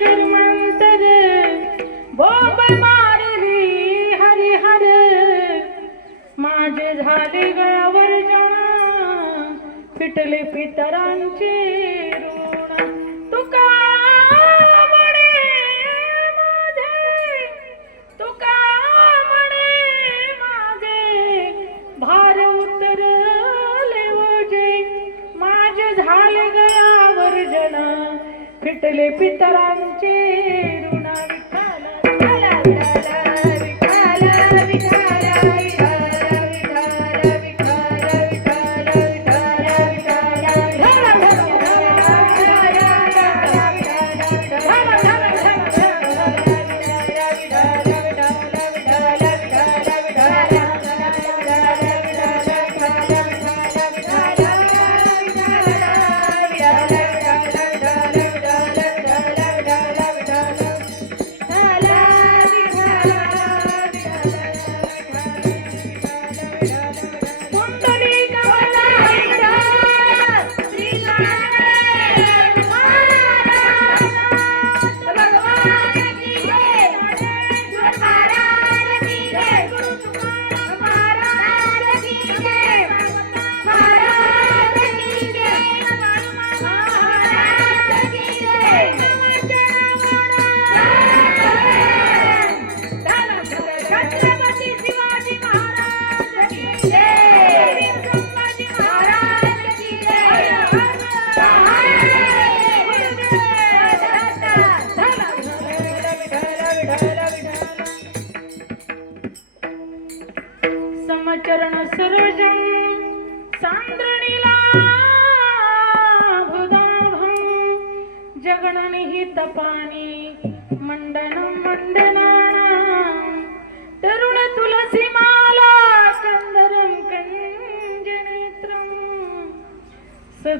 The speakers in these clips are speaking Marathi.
कर्मंतर बोब मारली हरिहर. माझे झाले गळावर जाणा पिटले पितरांचे भेटले पितरांचे.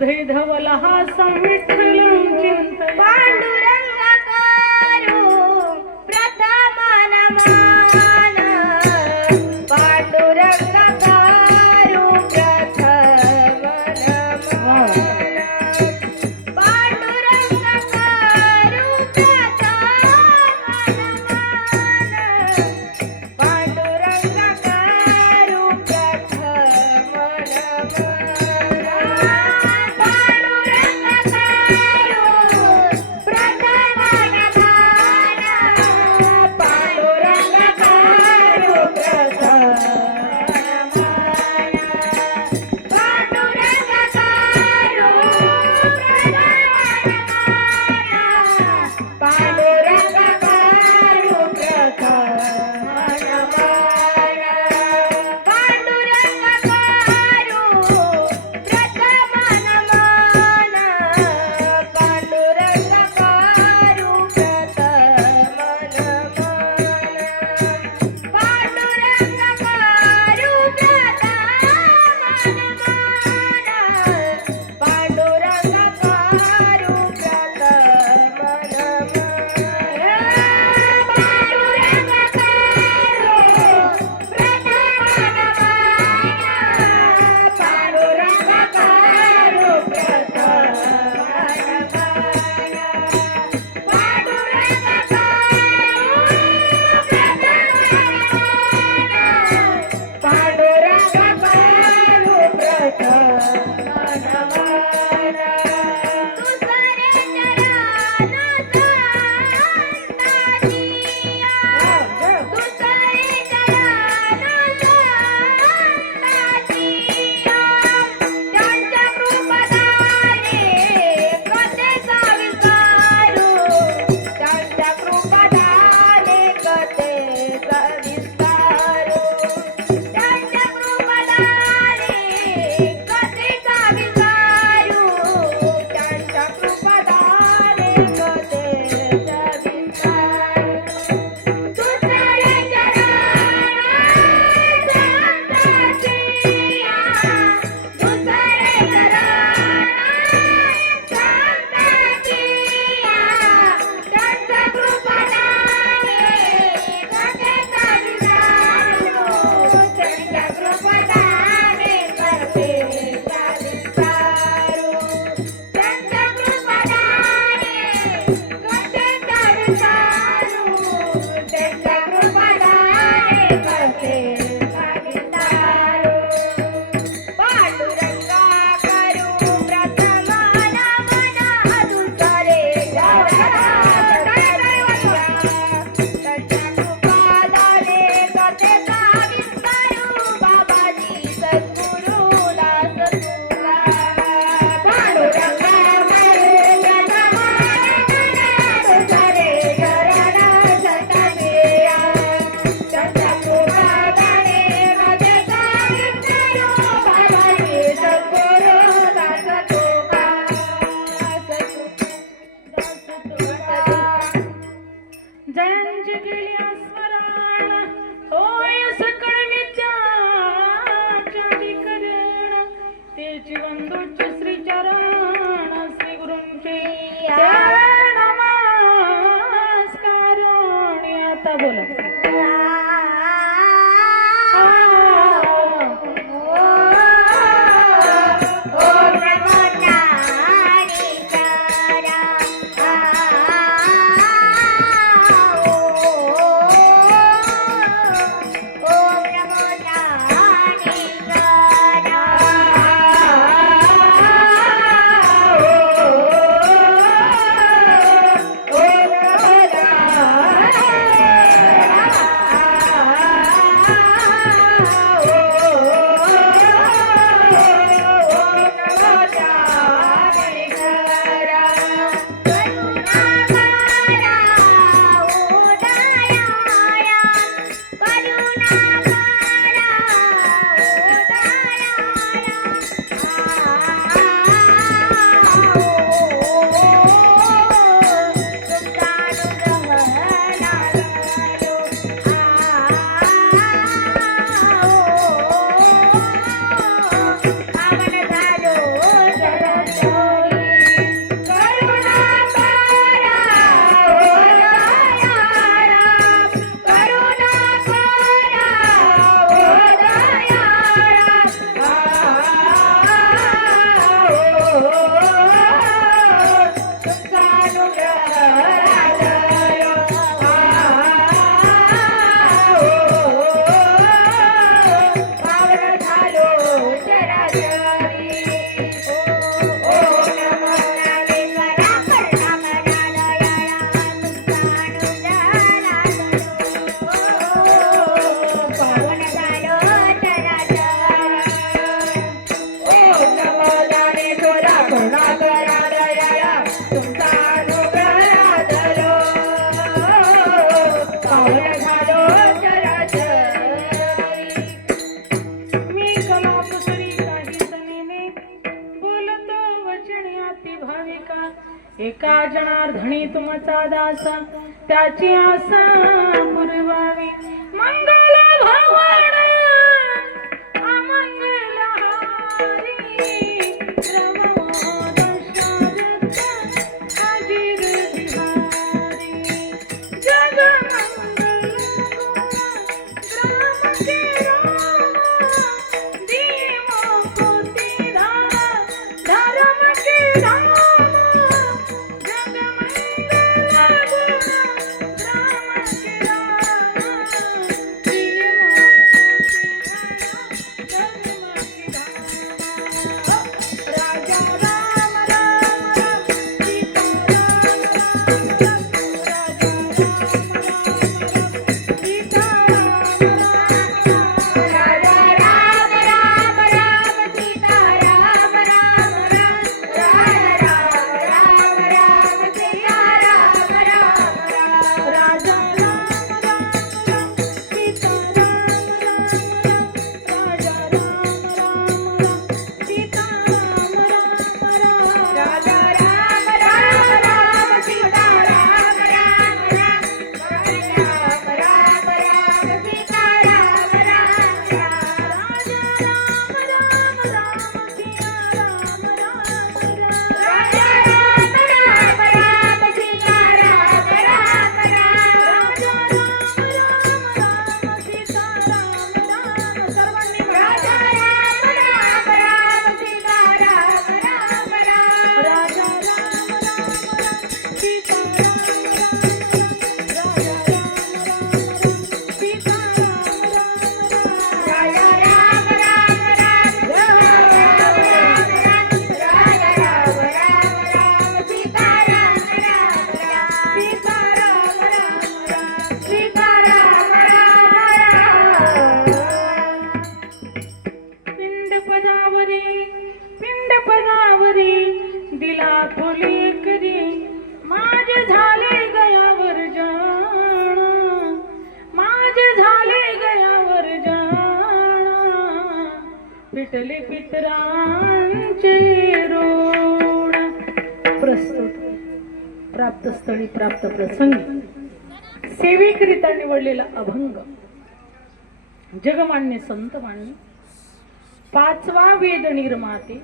धवल हा संविठल चिंत पांडुर त्याची आसा पुरवावी पिटले पितरांचे रोड. प्रस्तुत. प्राप्त स्थळी प्राप्त प्रसंगी. सेवेकरिता निवडलेला अभंग. जगमान्य संत मान्य पाचवा वेद निर्माते.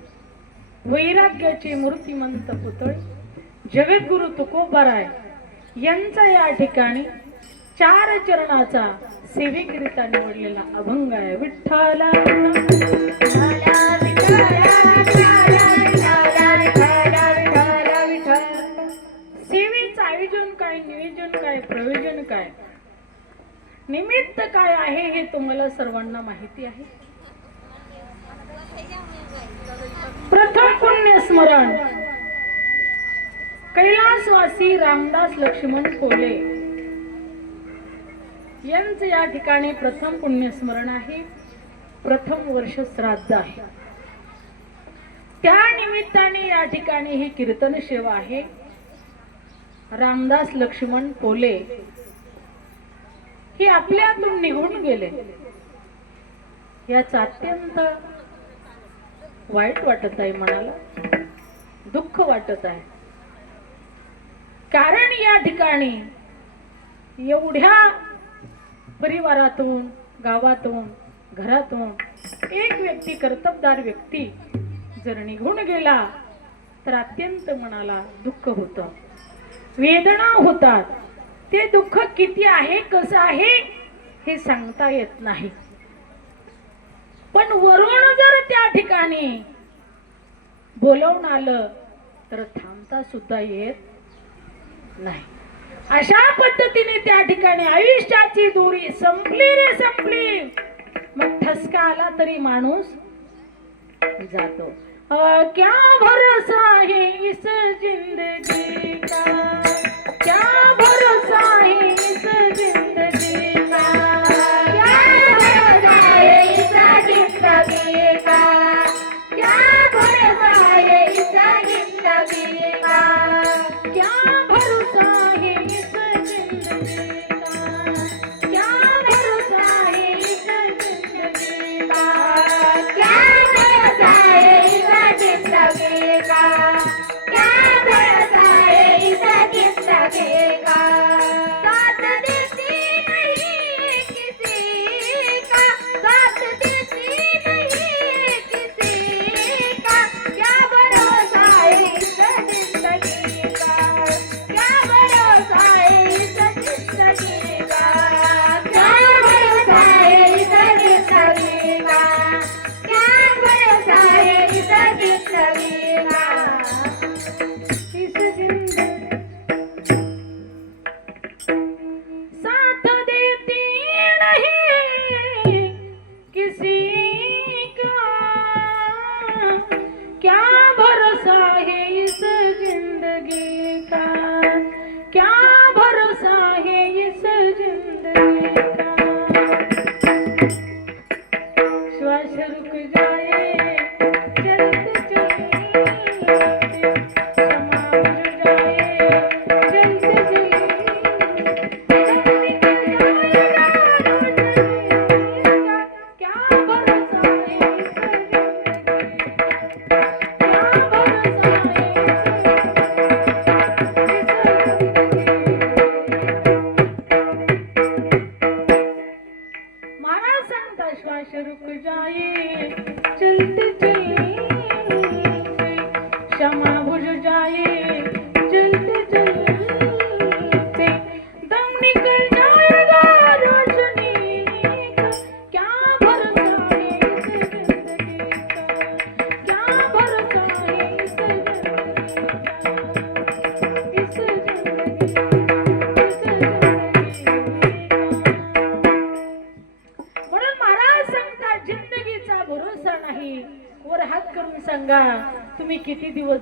वैराग्याचे मूर्तिमंत पुतळे. जगद्गुरु तुकोबराय. यांचा या ठिकाणी चार चरणाचा सेवेकरिता निवडलेला अभंग आहे. विठ्ठला विठ्ठला सेवेचं आयोजन काय नियोजन काय प्रयोजन काय? निमित्त काय आहे हे तुम्हाला सर्वांना माहिती आहे? प्रथम पुण्य स्मरण. कैलासवासी रामदास लक्ष्मण कोले. यांचं या ठिकाणी प्रथम पुण्यस्मरण आहे. प्रथम वर्ष श्राद्ध आहे. त्या निमित्ताने या ठिकाणी ही कीर्तन सेवा आहे. रामदास लक्ष्मण पोले हे आपल्यातून निघून गेले. याच अत्यंत वाईट वाटत आहे मनाला. दुःख वाटत आहे. कारण या ठिकाणी एवढ्या परिवारातून गावातून घरातून एक व्यक्ती कर्तबदार व्यक्ती जर निघून गेला तर अत्यंत मनाला दुःख होतं. वेदना होतात. ते दुःख किती आहे कसं आहे हे सांगता येत नाही. पण वरून जर त्या ठिकाणी बोलवून आलं तर थांबता सुद्धा येत नाही. अशा पद्धतीने त्या ठिकाणी आयुष्याची दोरी संपली रे संपली. मग ठसका आला तरी माणूस जातो. क्या भरोसा है इस जिंदगी?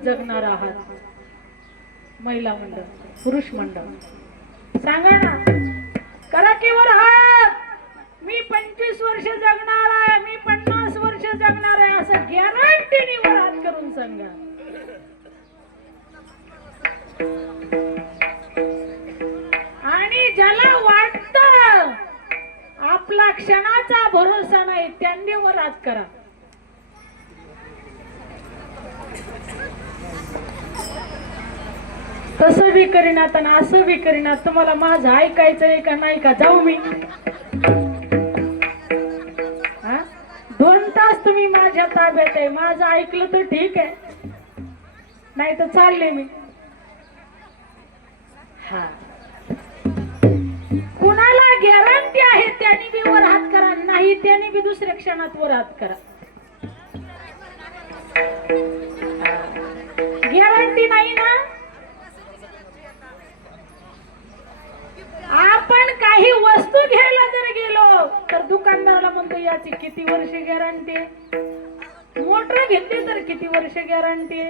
जगणार आहात. महिला मंडळ पुरुष मंडळ. सांगा ना. करा की हात. मी पंचवीस वर्ष जगणार आहे मी पन्नास वर्ष जगणार आहे असं गॅरंटीने वर हात करून सांगा. आणि ज्याला वाटत आपला क्षणाचा भरोसा नाही त्यांनी वर हात करा. तसं बी करीनात आणि असं बी करीनात तुम्हाला माझं ऐकायचं आहे का नाही का? जाऊ मी. दोन तास तुम्ही माझ्या ताब्यात आहे. माझं ऐकलं तर ठीक आहे. नाही तर चालले मी. हा. कुणाला गॅरंटी आहे त्यांनी बी वर हात करा. नाही त्यांनी बी दुसऱ्या क्षणात वर हात करा. गॅरंटी नाही ना आपण काही वस्तू घ्यायला जर गेलो तर दुकानदाराला म्हणतो याची किती वर्ष गॅरंटी? मोटर घेतली तर किती वर्ष गॅरंटी?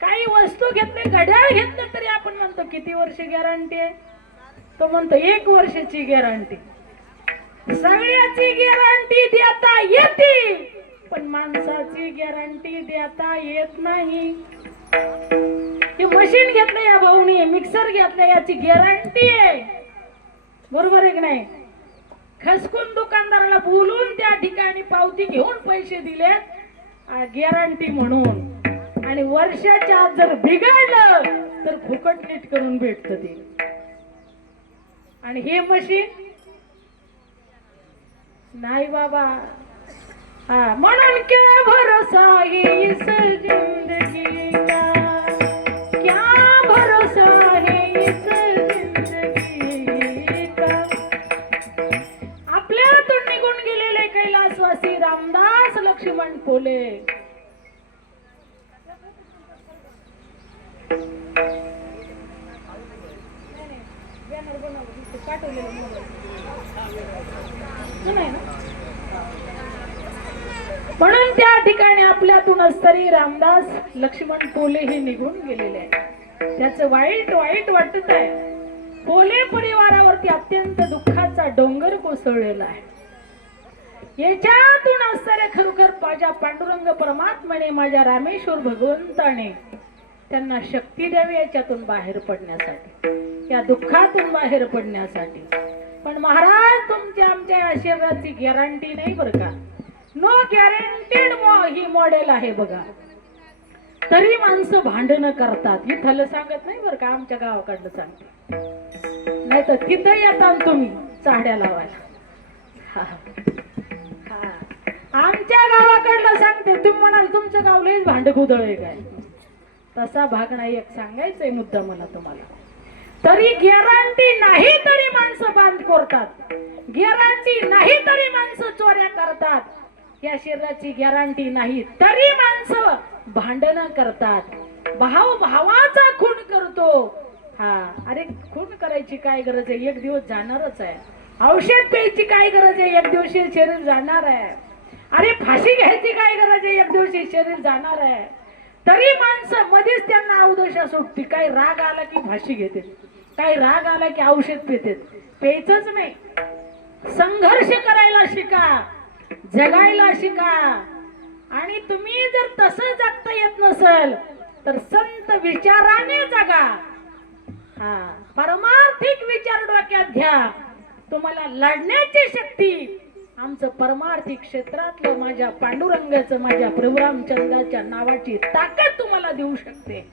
काही वस्तू घेतली घड्याळ घेतलं तरी आपण म्हणतो किती वर्ष गॅरंटी? तो म्हणतो एक वर्षाची गॅरंटी. सगळ्याची गॅरंटी देता येते पण माणसाची गॅरंटी देता येत नाही. हे मशीन घेतलं या भाऊनी मिक्सर घेतलं याची गॅरंटी आहे. बरोबर आहे की नाही? खसकून दुकानदाराला बोलून त्या ठिकाणी पावती घेऊन पैसे दिले गॅरंटी म्हणून. आणि वर्षाच्या आत जर बिघडलं तर फुकट नीट करून भेटत ते. आणि हे मशीन नाही बाबा. हा म्हणून क्या भरोसा ही जिंदगी? रामदास फुले म्हणून त्या ठिकाणी आपल्यातूनच तरी रामदास लक्ष्मण पोले हे निघून गेलेले आहे त्याचं वाईट वाईट वाटत आहे. पोले परिवारावरती अत्यंत दुःखाचा डोंगर कोसळलेला आहे. याच्यातून असणाऱ्या खरोखर माझ्या पांडुरंग परमात्माने माझ्या रामेश्वर भगवंताने त्यांना शक्ती द्यावी याच्यातून बाहेर पडण्यासाठी या दुःखातून बाहेर पडण्यासाठी. पण महाराज तुमच्या आमच्या आशीर्वादाची शरीराची गॅरंटी नाही बरं का? नो गॅरंटेड ही मॉडेल आहे बघा. तरी माणसं भांडणं करतात. इथलं सांगत नाही बरं का? आमच्या गावाकडलं सांगते नाही तर तिथं येताल तुम्ही चाड्या लावायला. हा. हा. आमच्या गावाकडलं सांगते तुम्ही म्हणाल तुमचं गाव लयच भांड आहे काय? तसा भाग नाही एक सांगायचंय मुद्दा मला तुम्हाला. तरी गॅरंटी नाही तरी माणसं बांध कोरतात. गॅरंटी नाही तरी माणसं चोऱ्या करतात. या शरीराची गॅरंटी नाही तरी माणसं भांडणं करतात. भाव भावाचा खून करतो. हा अरे खून करायची काय गरज आहे? एक दिवस जाणारच आहे. औषध प्यायची काय गरज आहे? एक दिवशी शरीर जाणार आहे. अरे फाशी घ्यायची काय गरज आहे? एक दिवशी शरीर जाणार आहे. तरी माणसं मध्येच त्यांना अवदशा सुटते काही राग आला की फाशी घेते. काही राग आला की औषध पिते. प्यायचंच नाही. संघर्ष करायला शिका जगायला शिका. आणि तुम्ही जर तसं जगता येत नसेल तर संत विचाराने जगा. हा परमार्थिक विचार डोक्यात घ्या. तुम्हाला लढण्याची शक्ती आमचं परमार्थिक क्षेत्रातलं माझ्या पांडुरंगाचं माझ्या प्रभुरामचंद्राच्या नावाची ताकद तुम्हाला देऊ शकते.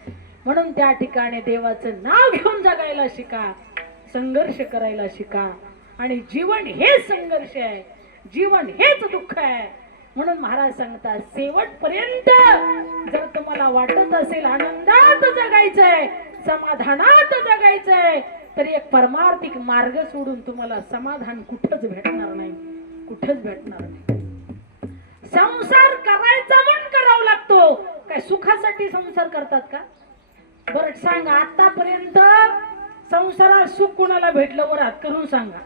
म्हणून त्या ठिकाणी देवाचं नाव घेऊन जगायला शिका संघर्ष करायला शिका. आणि जीवन हे संघर्ष आहे जीवन हेच दुःख आहे. म्हणून महाराज सांगतात शेवटपर्यंत जर तुम्हाला वाटत असेल आनंदात जगायचंय समाधानात जगायचंय तर एक परमार्थिक मार्ग सोडून तुम्हाला समाधान कुठंच भेटणार नाही. कुठेच भेटणार नाही. संसार करायचा म्हणून करावा लागतो. काय सुखासाठी संसार करतात का? बरं सांगा आतापर्यंत संसारात सुख कोणाला भेटलं? बरं हात करून सांगा.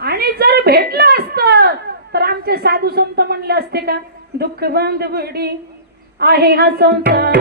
आणि जर भेटलं असतं तर आमचे साधू संत म्हणले असते का दुःख बांधवडी आहे हा संसार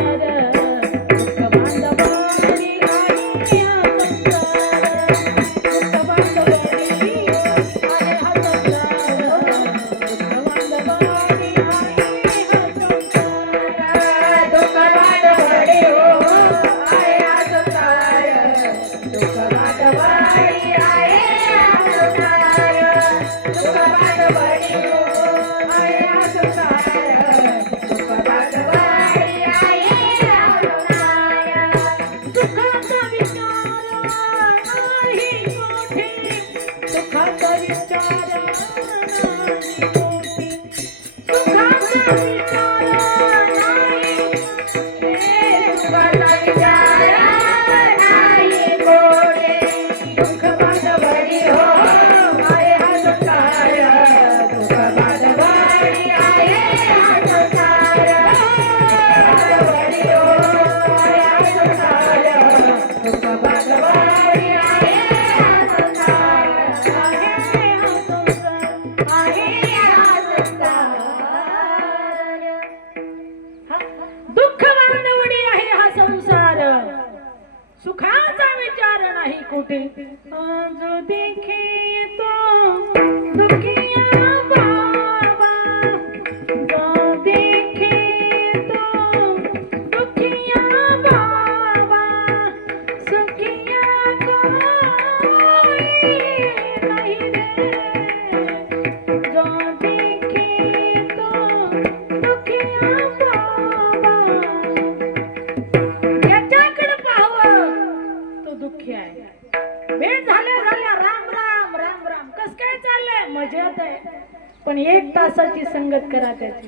संगत करा त्याची.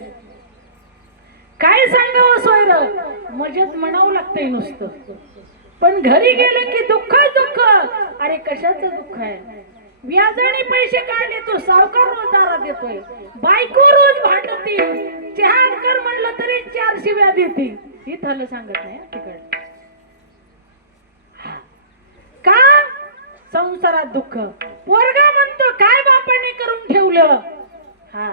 काय सांगावं सोयर? मजेत म्हणावं लागतंय नुसतं. पण घरी गेले की दुःख दुःख. अरे कशाचं दुःख आहे? व्याजाने पैसे काढले तो सावकार रोज देतोय बायको रोज भांडती. चार कर म्हणलं तरी चार शिव्या देते ही थल सांगत नाही तिकड. का? संसारात दुःख. पोरगा म्हणतो काय बापाने करून ठेवलं? हा.